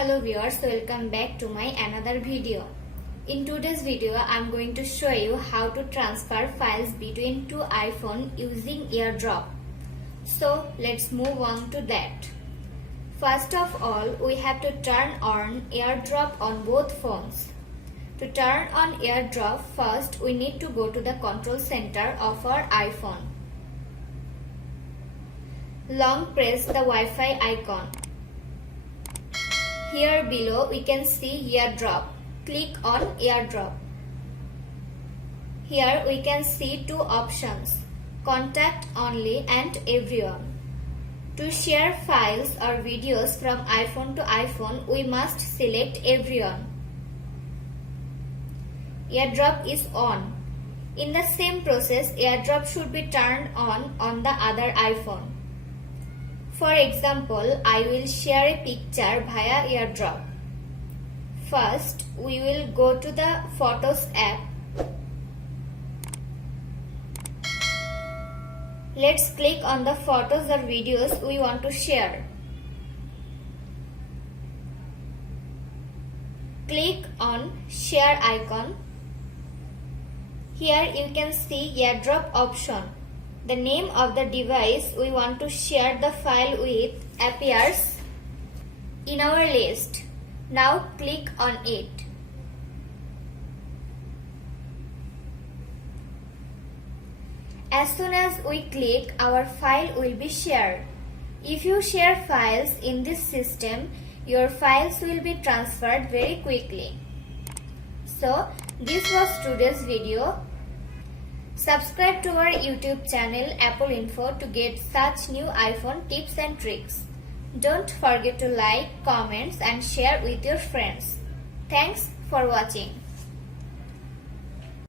Hello viewers, welcome back to my another video. In today's video, I am going to show you how to transfer files between two iPhone using AirDrop. So let's move on to that. First of all, we have to turn on AirDrop on both phones. To turn on AirDrop, first we need to go to the control center of our iPhone. Long press the Wi-Fi icon. Here below we can see AirDrop. Click on AirDrop. Here we can see two options, Contact Only and Everyone. To share files or videos from iPhone to iPhone, we must select Everyone. AirDrop is on. In the same process, AirDrop should be turned on the other iPhone. For example, I will share a picture via AirDrop. First, we will go to the Photos app. Let's click on the photos or videos we want to share. Click on Share icon. Here you can see AirDrop option. The name of the device we want to share the file with appears in our list. Now click on it. As soon as we click, our file will be shared. If you share files in this system, your files will be transferred very quickly. So, this was today's video. Subscribe to our YouTube channel Apple Info to get such new iPhone tips and tricks. Don't forget to like, comment and share with your friends. Thanks for watching.